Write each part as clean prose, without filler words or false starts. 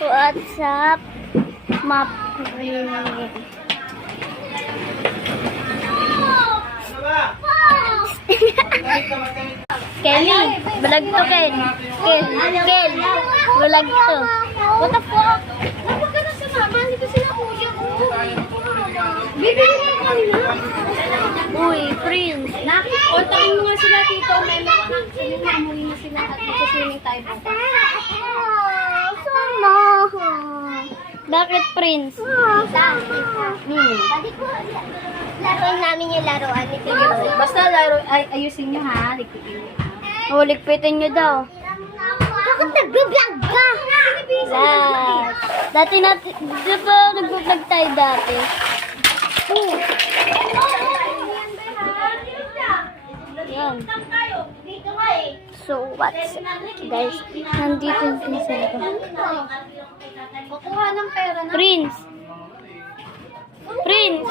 What's up, map? Kelly, balag to, Ken. Ken, balag to. What the fuck? Kapag ka na sa mama, hindi ko sila kuya ko. Bibili mo kanina. Uy, Prince. Kontakin mo nga sila, tito. Melo ka na. Sabi mo, umuwi na sila at magsuswimming tayo po. Sama. Bakit, Prince? Pwede ko, laruin namin yung laruan ni Tito. Basta laro, ayusin nyo ha. Ligpitin nyo ha. Oh, ligpitin nyo daw. Bakit nag-vlog ka? Dati natin, di ba nag-vlog tayo dati? Yan. So, what's up, guys? Nandito yung pinsan ko. Kukuha ng pera na. Prince! Prince!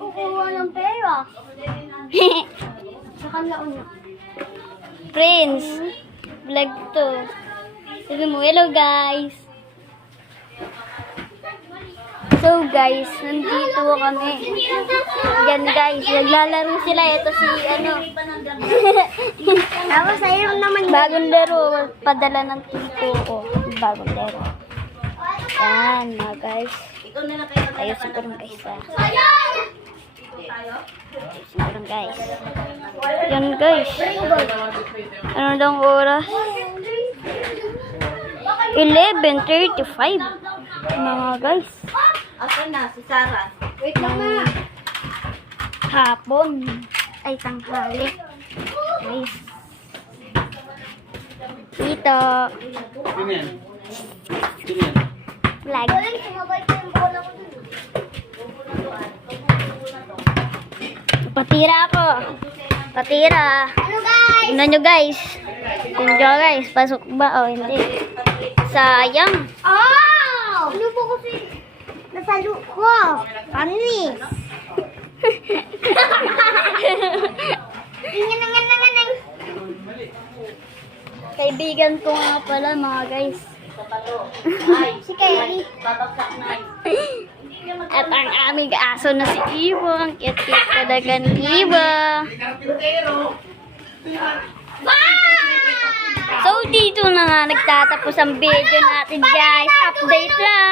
Kukuha ng pera. Sa kanila una. Prince! Vlog to. Sabi mo, hello guys! So guys, nandito kami. Yan guys, naglalaro sila. Ito si ano. Tapos ayaw naman Bagong laro. Padala ng tito ko. Bagong laro. Yan mga guys. Ayusin ko rin guys. Ayusin ko rin guys. Yan guys. Ano daw ang oras? 11:35. Mga guys. Asan na? Si Sarah. Wait lang na. Hapon. Ay, tanghali. Guys. Dito. Vlog. Patira ako. Patira. Ano guys? Tingnan nyo guys. Tingnan nyo guys. Pasok ba o hindi? Sayang. Oh! Ano po kasi? Nasalo ko. Panis. Ingan. Kaibigan ko nga pala mga guys. Si Kelly. At ang aming aso na si Ibo. Ang cute-cute talaga ni Ibo. So dito na nga nagtatapos ang video natin guys. Update lang.